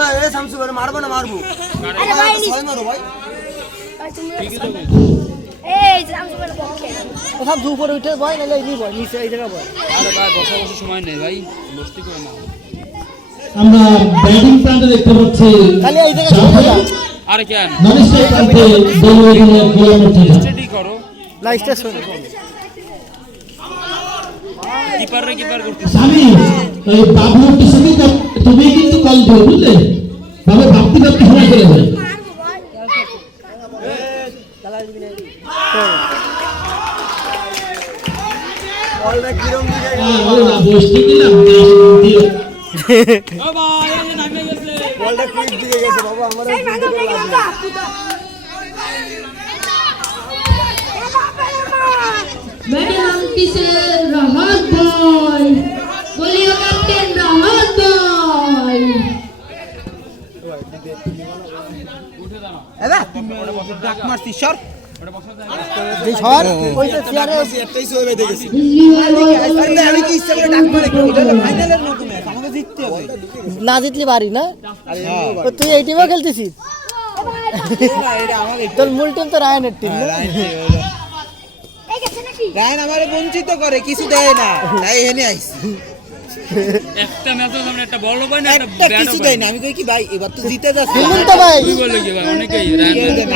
ভাই এ শামসু ভাই মারবো না মারবো আরে ভাই ছয় মারো ভাই এই শামসু ভাই পক্ষে সব উপরে উঠে বয় নালে এই বয় নিচে এই জায়গা বয় আরে ভাই বসা বসে সময় নেই ভাই বসতি করে না আমরা ব্যাটিং প্রান্তে দেখতে পাচ্ছি খালি এই জায়গা ছোট যা আরে কেন নন স্ট্রাইক প্রান্তে দলবেদনের গোলামর্জি স্টেডি করো না স্টেশন কিপার করতে স্বামী এই বাবুর সঙ্গে তুমি কিন্তু কল দিও বুঝলে বাবা ভাবতে ভাবতে শোনা চলে যায় মারবো ভাই বলটা কিরম দিকে বলে না বসতে গেলাম দিও ও ভাই এই নামে গেছে বলটা ক্লিক দিকে গেছে বাবা আমার এই মাগো দেখি আমরা मैडम किसे राहत भाई बोलिए कैप्टन राहत भाई এদা ডাক মারছি সর এই সর ওই যে চেয়ারে একটাই সবে দেখেছি भाई আমি কি ইচ্ছা করে ডাক মারে কি ওটা ফাইনালের মতো ম্যাচ আমাকে জিততে হবে না জিতলি পারি না তো তুই এই টিমে খেলতেছিস এটা আমাকে তোর মূল টিম তো রায়ানের টিম না এই গেছে নাকি রায়ন আমারে বঞ্চিত করে কিছু দেয় না তাই এনে আইছি একটা ম্যাচে আমরা একটা বল পাই না একটা কিছু দেয় না আমি কই কি ভাই এবার তো জিতে যাচ্ছে খেলুন তো ভাই তুই বলে কি ভাই অনেকেই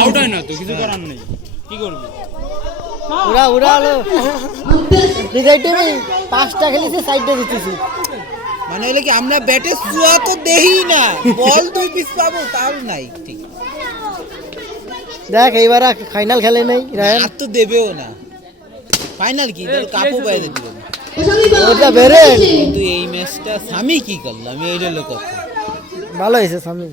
আউট হয় না তো কিছু করার নেই কি করবি উড়া হলো বিজয় টিমে 5টা খেলেছে 6টা জিতেছি মানে হলো কি আমরা ব্যাটে চুয়া তো দেই না বল দুই পিস পাবো তাও নাই ঠিক দেখ এইবার ফাইনাল খেলে নাই রায়ান আর তো দেবেও না ফাইনাল কি ধর কাপও পাই দিতে হবে ওটা বেরে কিন্তু এই ম্যাচটা আমি কি করলাম এই হলো কথা ভালো হয়েছে সামি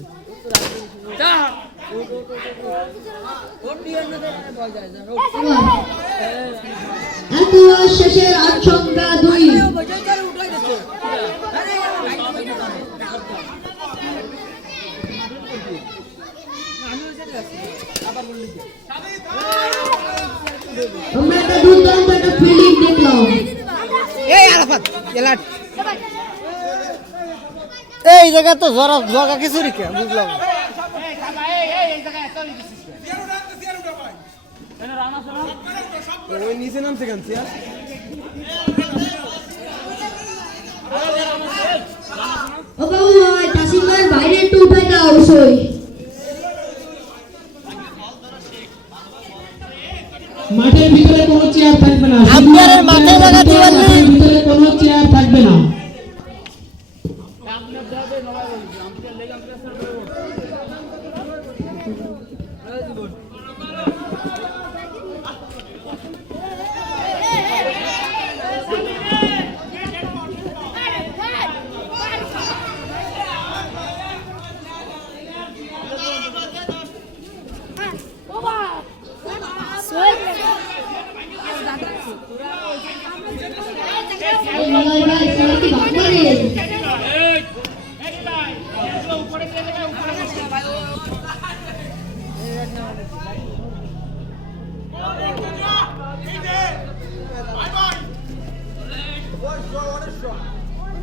अतुआ शेषের 8 সংখ্যা 2 আমরা একটা দুর্দান্ত একটা ফিল্ডিং দেখলাম এই আরাফাত এলাট এই জায়গা তো জগা কিছু রেখে বুঝলাম ওই নিচে নামছে কেন সিয়া ও বাবু ভাই তাসিম ভাই বাইরে একটু উঠাই দাও অবশ্যই মাঠের ভিতরে কোনো চেয়ার থাকবে না আম্পায়ারের মাঠে লাগাতে পারলে মাঠের ভিতরে কোনো চেয়ার থাকবে না বাবা সোহেল এই মলাই ভাই সবাই কি ভাগ করে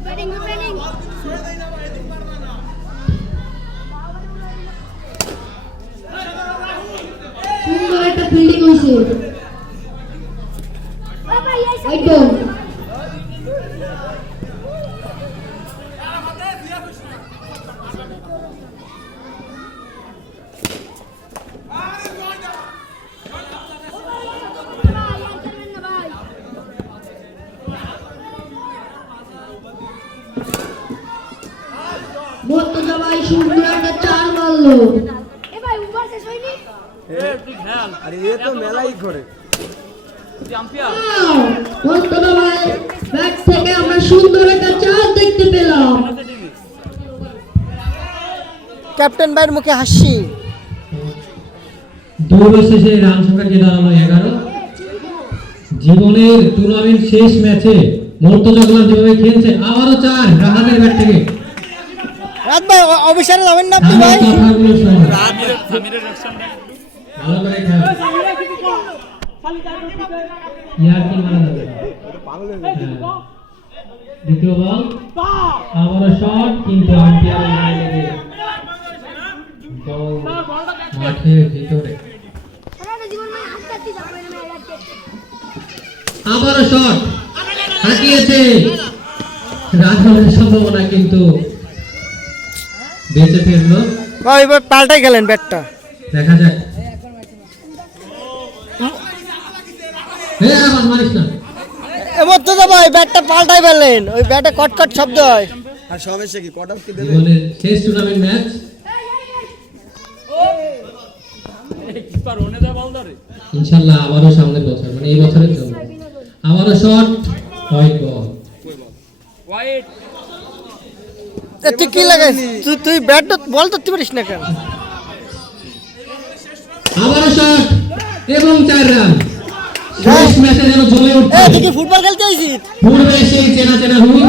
ব্যাটিং ব্যাটিং সুন্দর একটা ফিল্ডিং হইছে বাবা এই রাইট ডাউন মোর্তজা ভাই সুন্দর একটা 4 মারলো এ ভাই উপর শেষ হয়নি আরে এ তো মেলাই করে মোর্তজা ভাই ব্যাট থেকে আমরা সুন্দর একটা 4 দেখতে পেলাম ক্যাপ্টেন ভাইয়ের মুখে হাসি দৌড় শেষে রান সংখ্যা যে দাঁড়ালো 11 জীবনের টুর্নামেন্ট শেষ ম্যাচে মোর্তজা গোলাম যেভাবে খেলছে আবারও 4 রাহাতের ব্যাট থেকে রাত ভাই অফিসারে যাবেন না আপনি ভাই সামিরের রিঅ্যাকশন ভালো করে খেল ইয়ার কি মারা যাবে দ্বিতীয় বল আবারও শট কিন্তু আম্পায়ারের গায়ে লেগে শট হাঁকিয়েছে রান হওয়ার সম্ভাবনা, কিন্তু বেঁচে ফিরলো। ভাই এবার পাল্টাই গেলেন ব্যাটটা। দেখা যাক। আবার মারিস না। এবার তো ভাই ব্যাটটা পাল্টাই ফেললেন, ওই ব্যাটে কটকট শব্দ হয়। আর সমস্যা কি কটার কি দেবে জীবনের শেষ টুর্নামেন্ট ম্যাচ, কিপার ওনে দা বল ধরে ইনশাআল্লাহ আবারও সামনের বছর, মানে এই বছরের জন্য আবারও শট, হোয়াইট বল। হোয়াইট তুই কি লাগাইস? তুই ব্যাট বল ধরতে পারিস না কেন? আবারও শট এবং 4 রান। শেষ ম্যাচে যেন জ্বলে উঠছে। তুই কি ফুটবল খেলতে আইছিস? পূর্বে সেই চেনা চেনা রুল।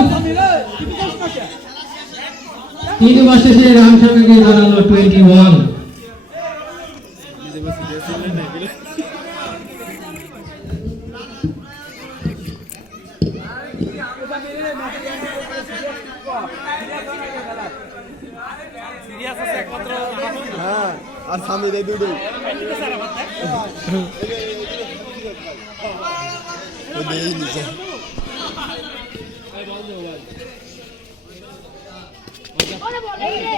3 ওভার শেষে রান সংখ্যা গিয়ে দাঁড়ালো 21। হ্যাঁ আর সামনে দেই দুই ওই দেই নিচে ওরে বল এই রে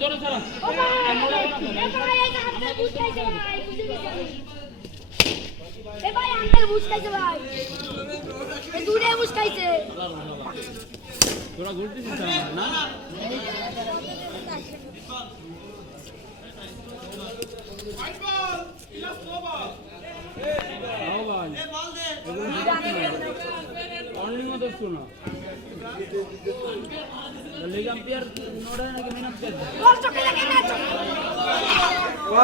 জোরে ছাড়া ও ভাই এই আঙ্কেল বুঝতেছে ভাই বুঝে গেছে ভাই আঙ্কেল বুঝতেছে ভাই এই দূরে বুঝতেছে তোরা ঘুরতেছিস না অনলি মতো শোনা লিগ আম্পায়ার নোড়া নাকি মেন আম্পায়ার বল চোখে লাগে না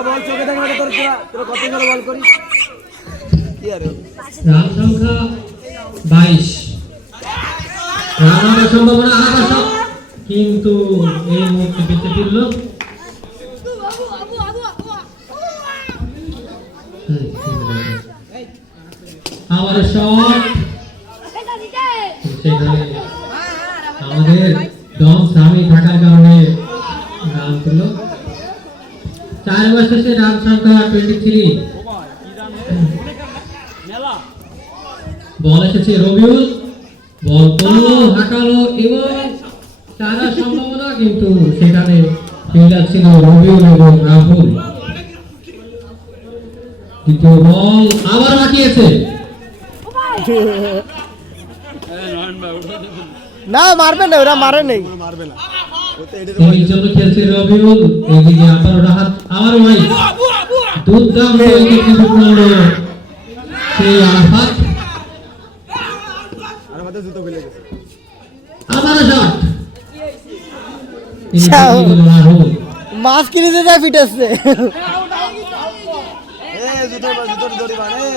বল চোখে দেখে না তোর তোর কত করে বল করিস কি আর রান সংখ্যা 22। রান হওয়ার সম্ভাবনা আকাশ, কিন্তু এই মুহূর্তে বেঁচে ফিরল। আবু আবু আবু আবার শট, এটা দিতে সেখানে আমাদের দম স্বামী থাকার কারণে রান পেল। 4 ওভার শেষে রান সংখ্যা 23। মেলা বল এসেছে রবিউল, বল করলো, হাঁকালো এবং চারা সম্ভাবনা, কিন্তু সেখানে ফিল্ডার ছিল রবিউল এবং রাহুল। দ্বিতীয় বল আবার হাঁকিয়েছে। নয়ন ভাই উঠে না মারবে না, ওরা মারে নেই। মারবে না ওতে এডে টিমের জন্য খেলছে রবিউল, এদিকে আবার রাহাত, আবার ভাই দুর্দান্ত উইকেট কিপার করলো সেই আরাফাত। আর আমাদের জুতো ফেলে গেছে আবার শট, রাহুল। মাছ কিনে দিয়ে যায় ফিটেছে। জুতো দড়ি বানে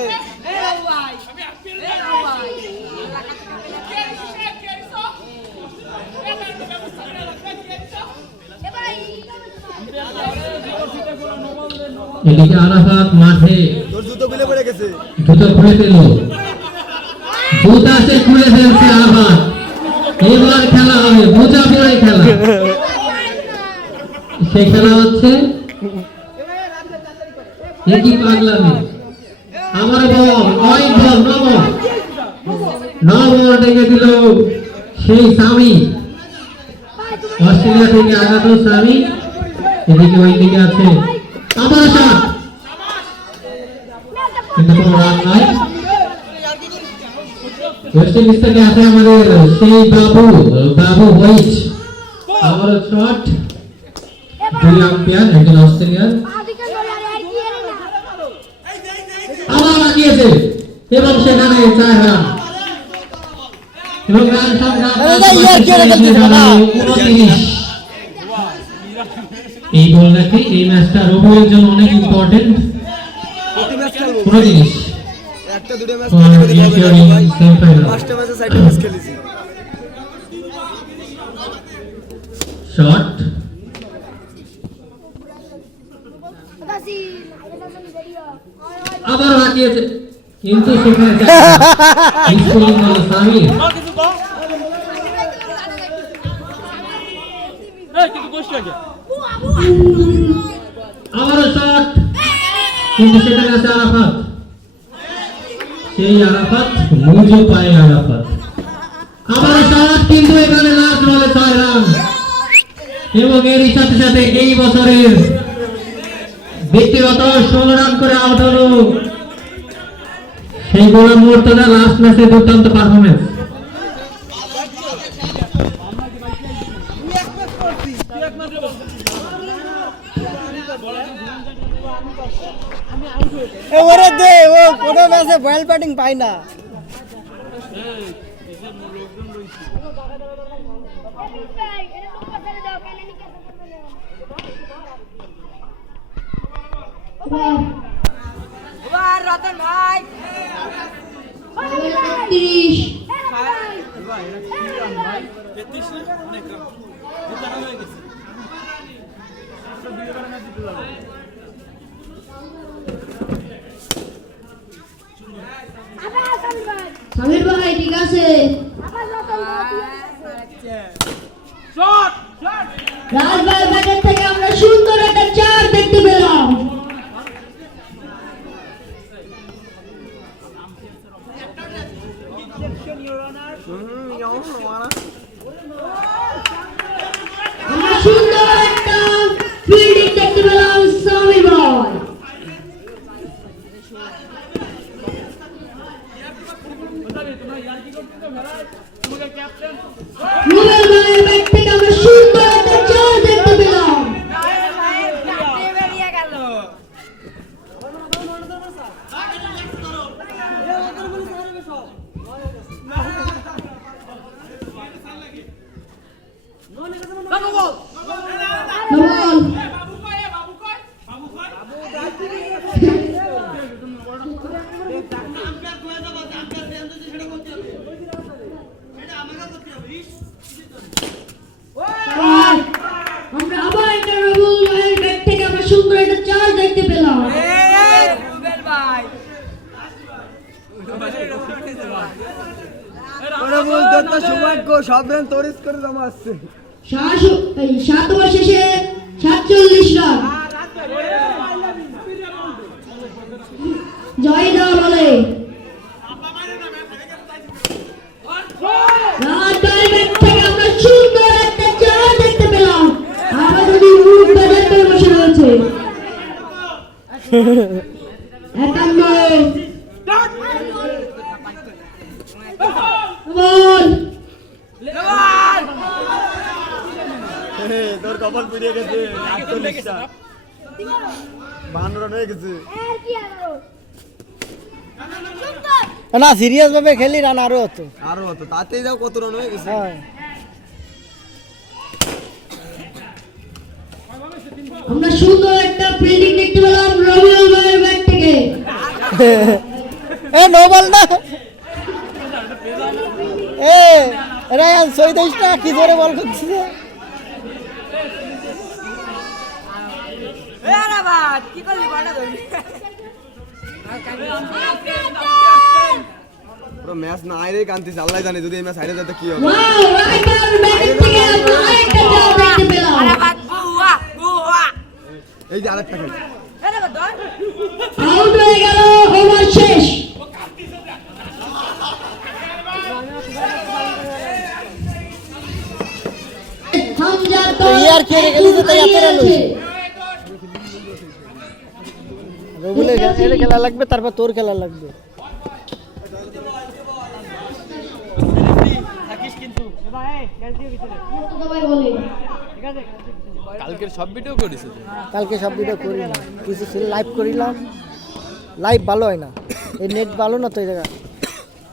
এদিকে আরাফাত মাঠে তোর জুতো ফেলে পড়ে গেছে জুতো খুলে ফেললো, জুতা সে খুলে ফেলছে আরাফাত। এবার খেলা হবে বোঝা পড়াই খেলা। সেই খেলা হচ্ছে একই পাগলামি। আমার বল ওই বল নবল ডেকে দিল সেই স্বামী। অস্ট্রেলিয়া থেকে আগত স্বামী, এদিকে ওই দিকে আছে আবার শট, কিন্তু কোনো রান নয়। ওয়েস্ট ইন্ডিজ থেকে আছে আমাদের সেই বাবু হোয়াইট। আবার শট, 2 আম্পায়ার, একজন অস্ট্রেলিয়ান। আদিকে ধরে আর কি এর না আবার লাগিয়েছে এবং সেখানে 4 রান এবং রান সংখ্যা 29। এই বল রাখে এই ম্যাচটা রবিউলের জন্য অনেক ইম্পর্টেন্ট। প্রতি ম্যাচ খেলবো 29 একটা দুটো ম্যাচ for খেলে দিতে হবে securing ভাই semi-final. পাঁচটা ম্যাচে 6টা ম্যাচ খেলেছি শট, দাসি এটা শুনি ভিডিও আবার লাগিয়েছে, কিন্তু সেখানে স্কোরিং হলো সামি। এই কিন্তু গোশ লাগে আবারও শট, কিন্তু সেখানে আছে আরাফাত। এই আরাফাত মুজো পায় আরাফাত আবার শট কিন্তু এখানে লাস্ট বলে 6 রান এবং এর সাথে সাথে এই বছরের ব্যক্তিগত 16 রান করে আউট হলো সেই গোলাম মুর্তজা লাস্ট ম্যাচে দুর্দান্ত পারফরম্যান্স ওরে দে ও কোনো ম্যাচে বল ব্যাটিং পায় না রতন ভাই 30 সামির ভাই ঠিক আছে রাজ ভাই ব্যাটের থেকে আমরা সুন্দর একটা 4 দেখতে পেলাম আমরা সুন্দর একটা ফিল্ডিং দেখতে পেলাম সামির ভাই রুবেল ভাইয়ের ব্যাট থেকে আমরা সুন্দর একটা 4 দেখতে পেলাম নবল আমরা আবার একটা রুবেল ভাইয়ের ব্যাট থেকে আমরা সুন্দর একটা 4 দেখতে পেলাম ওরা বলতো তো সৌভাগ্য সব রান তরিস করে জমা আসছে 7 ওভার শেষে 47 রান জয় দাও বলে রাজ ভাইয়ের ব্যাট থেকে আমরা সুন্দর একটা 4 দেখতে পেলাম আমরা যদি রুট বাজার করে বসে রয়েছে 51 বল তোর কপাল পুড়িয়ে গেছে 48টা 52 রান হয়ে গেছে না সিরিয়াস ভাবে খেলি রান আরো হতো তাতেই যাও কত রান হয়ে গেছে হ্যাঁ আমরা সুন্দর একটা ফিল্ডিং দেখতে পেলাম রবিউল ভাইয়ের ব্যাট থেকে এ নো বল না এ রায়ান 37টা কি জোরে বল করছিস কি করবি বাড়া ধরবি পুরো ম্যাচ না আইরে কান্তিস আল্লাহ জানে যদি এই ম্যাচ হাইরে যেত কি হবে ওয়াও রাইটার ব্যাট থেকে আমরা আরেকটা চার দেখতে পেলাম এই যে আরেকটা খেল আউট হয়ে গেল ওভার শেষ হামজা তো ইয়ার কে রে গেলি তো তাই এত রান হইছে রবিউলের খেলা লাগবে তারপর তোর খেলা লাগবে কালকের সব ভিডিও করেছে কালকে সব ভিডিও করিলাম কিছু ছিল লাইভ করিলাম লাইভ ভালো হয় না এই নেট ভালো না তো এই জায়গা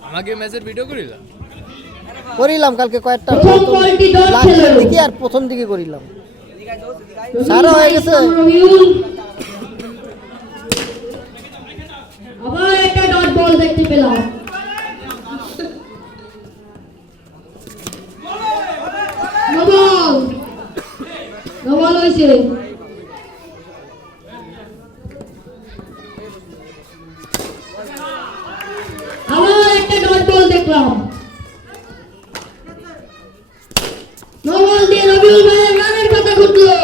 আমাকে ম্যাচের ভিডিও করিলা করিলাম কালকে কয়েকটা প্রথম বলটি ডট লাস্টের খেলো দিকে আর প্রথম দিকে করিলাম সারা হয়ে গেছে রবিউল আবার একটা ডট বল দেখতে পেলাম নবল নবল হয়েছে আবার একটা ডট বল দেখলাম নবল দিয়ে রবিউল ভাইয়ের রানের কথা ঘটলো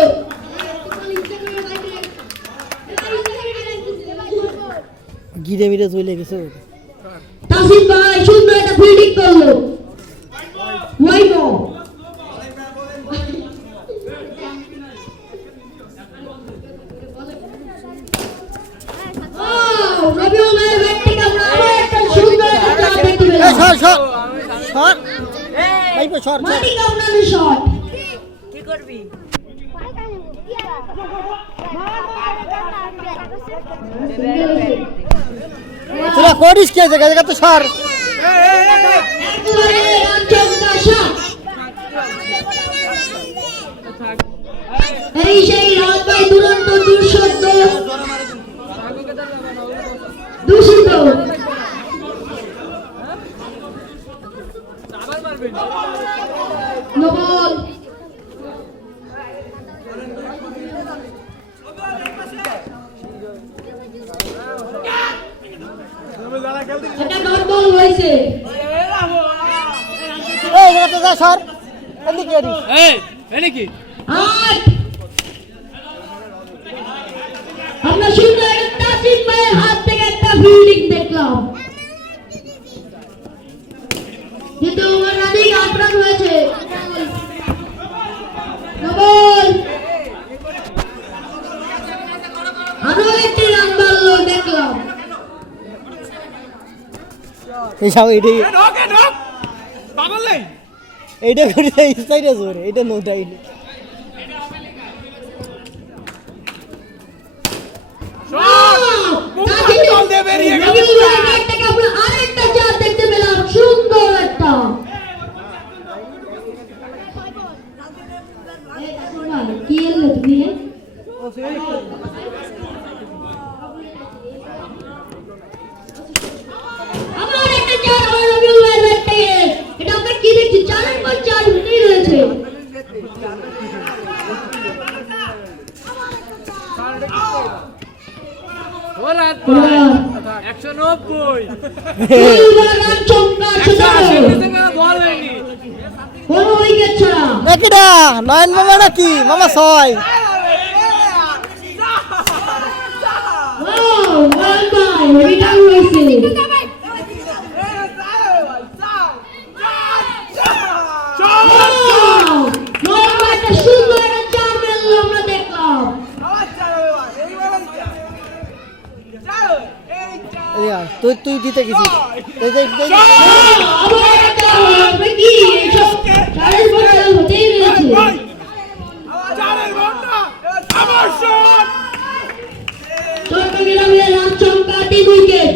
গিরে মিরে চলে গেছে তাসিম ভাই সুন্দর একটা ফিল্ডিং করলো ওয়াইড বল রবিউল ভাইয়ের ব্যাট থেকে আমরা আবার একটা সুন্দর একটা চার দেখতে এই পেলাম শট শট শট এই পে শট মাটি কামড়ানোর শট তোরা করিস কে জায়গা তো সর একবারে চমৎকার শট এই সেই রাত ভাই দুরন্ত দুঃশব্দ দূষিত নবল এটা ডট বল হয়েছে এই জায়গা তো যা সর এদিকে এদিকে এই এনে কি আট আমরা সুন্দর একটা তাসিম ভাইয়ের হাত থেকে একটা ফিল্ডিং দেখলাম কিন্তু ওভার রানিং 8 রান হয়েছে নবল আরো একটি রান মারলো দেখলাম এই সব এইটাই ঢোকে ঢোক পাগল নেই এইটা করে এই সাইডে জোরে এটা নোটাই বল দিয়ে বেরিয়ে গেল। আরেকটা চার দেখতে পেলাম সুন্দর একটা কি এলো তুমি আমার একটা চার হলো রবিউল ভাইয়ের ব্যাট থেকে এটা আমরা কি দেখছি চারের পর চার হতেই রয়েছে ওরা 190 বল হয়নি কোনো উইকেট ছাড়া নাকিটা নয়ন মামা নাকি মামা 6 ওয়ান বাই রিটার্ন হয়েছে একটা সুন্দর একটা চার মেললো আমরা দেখলাম তুই তুই জিতে গেছিস আবার একটা আমরা কি এসব চারের পর চার হতেই রয়েছে চারের বল না আমার শট চট্টগ্রামের রান চমকা 3 উইকেট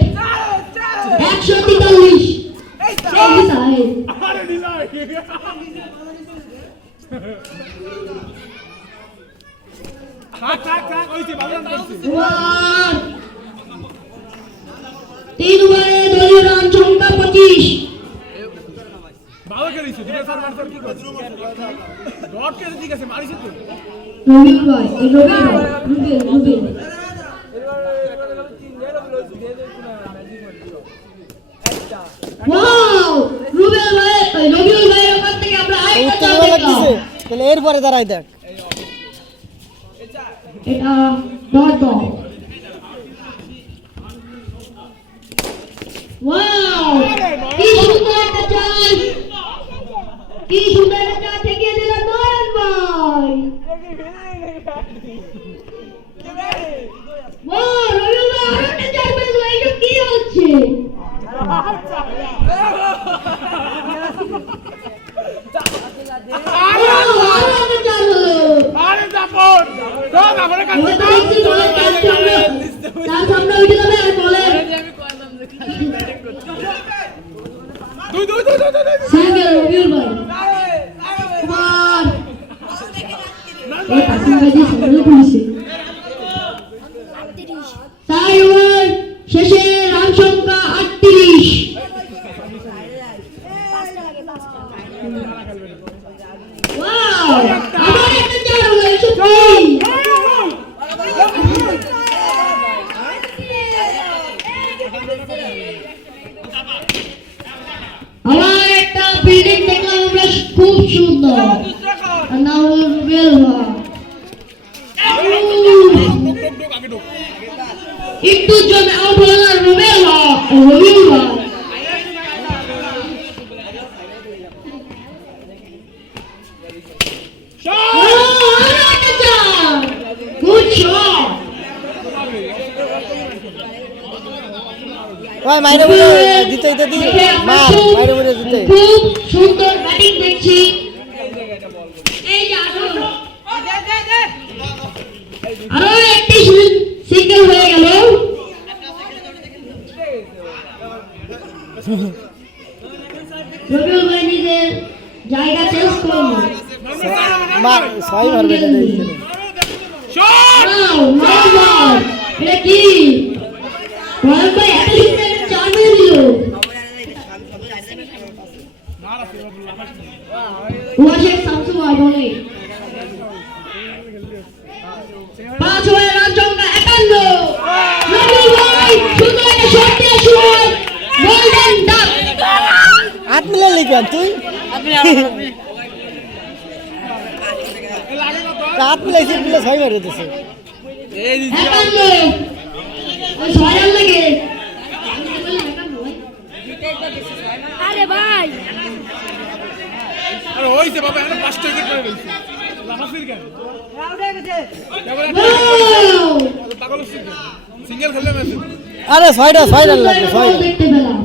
143 এই সাহেব আরে দিলাই থাক ওইছে ভালো রান করছিস ওয়ান 3 ওভারে দলীয় রান চমকা 25 ভালো খেলিস ঠিক আছে মারছর কি করছিস ডট কে ঠিক আছে মারিস তুই রবিউল ভাই এই রুবেল ওয়াও রুবেল ভাই রবিউল ভাই ওখান থেকে আমরা আরেকটা চার দেখলাম তাহলে এরপরে দাঁড়াই দেখ এটা ডট বল ওয়াও কি সুন্দর একটা চার কি সুন্দর একটা চার থেকে দিল নয়ন ভাই ওয়াও রবিউল ভাই আরেকটা চার পেল এটা কি হচ্ছে আরেকটা চার হলো আরে জাফর ডট আমারে কাছে আমরা তো দেখছি বলের কাজ সামনে তার সামনে উঠে যাবে আর বলে দুই সিঙ্গেল রবিউল ভাই ওয়ান এই তাসিম ভাই যে সামনে পুলিশে 4 ওভার শেষে রান সংখ্যা 38 ওয়াও আবার একটা চার হলো 103 আবার একটা বিল্ডিং দেখলাম আমরা খুব সুন্দর আর নাম হলো রুবেল ভাই একটু জন্য আউট হলো রুবেল ভাই আরো একটা চার। Good shot. ওই মাইরে বলে দিতে দি মার মাইরে বলে দিতে খুব সুন্দর ব্যাটিং দেখছি। এই যে আরো একটি সিঙ্গেল হয়ে গেল। রবিউল ভাই নিজের জায়গা চেঞ্জ করুন। মার ছয় মারবে এটা দেখতে এটা কি রয়্যাল ভাই এত সুন্দর একটা চার মেরে দিল। ওয়াশেখ শামসু ভাই বলে 5 ওভারে রান সংখ্যা 51। রবিউল ভাই সুন্দর একটা শট দিয়ে শুরু গোল্ডেন ডাক। হাত মিলে লিখবেন তুই হাত মিলাইছিস বলে ছয় মারে দিছে 51 ওই 6 রান লাগে। আরে ভাই আরে ছয়টা ছয় রান লাগবে ছয় রান। দেখতে পেলাম।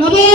নবল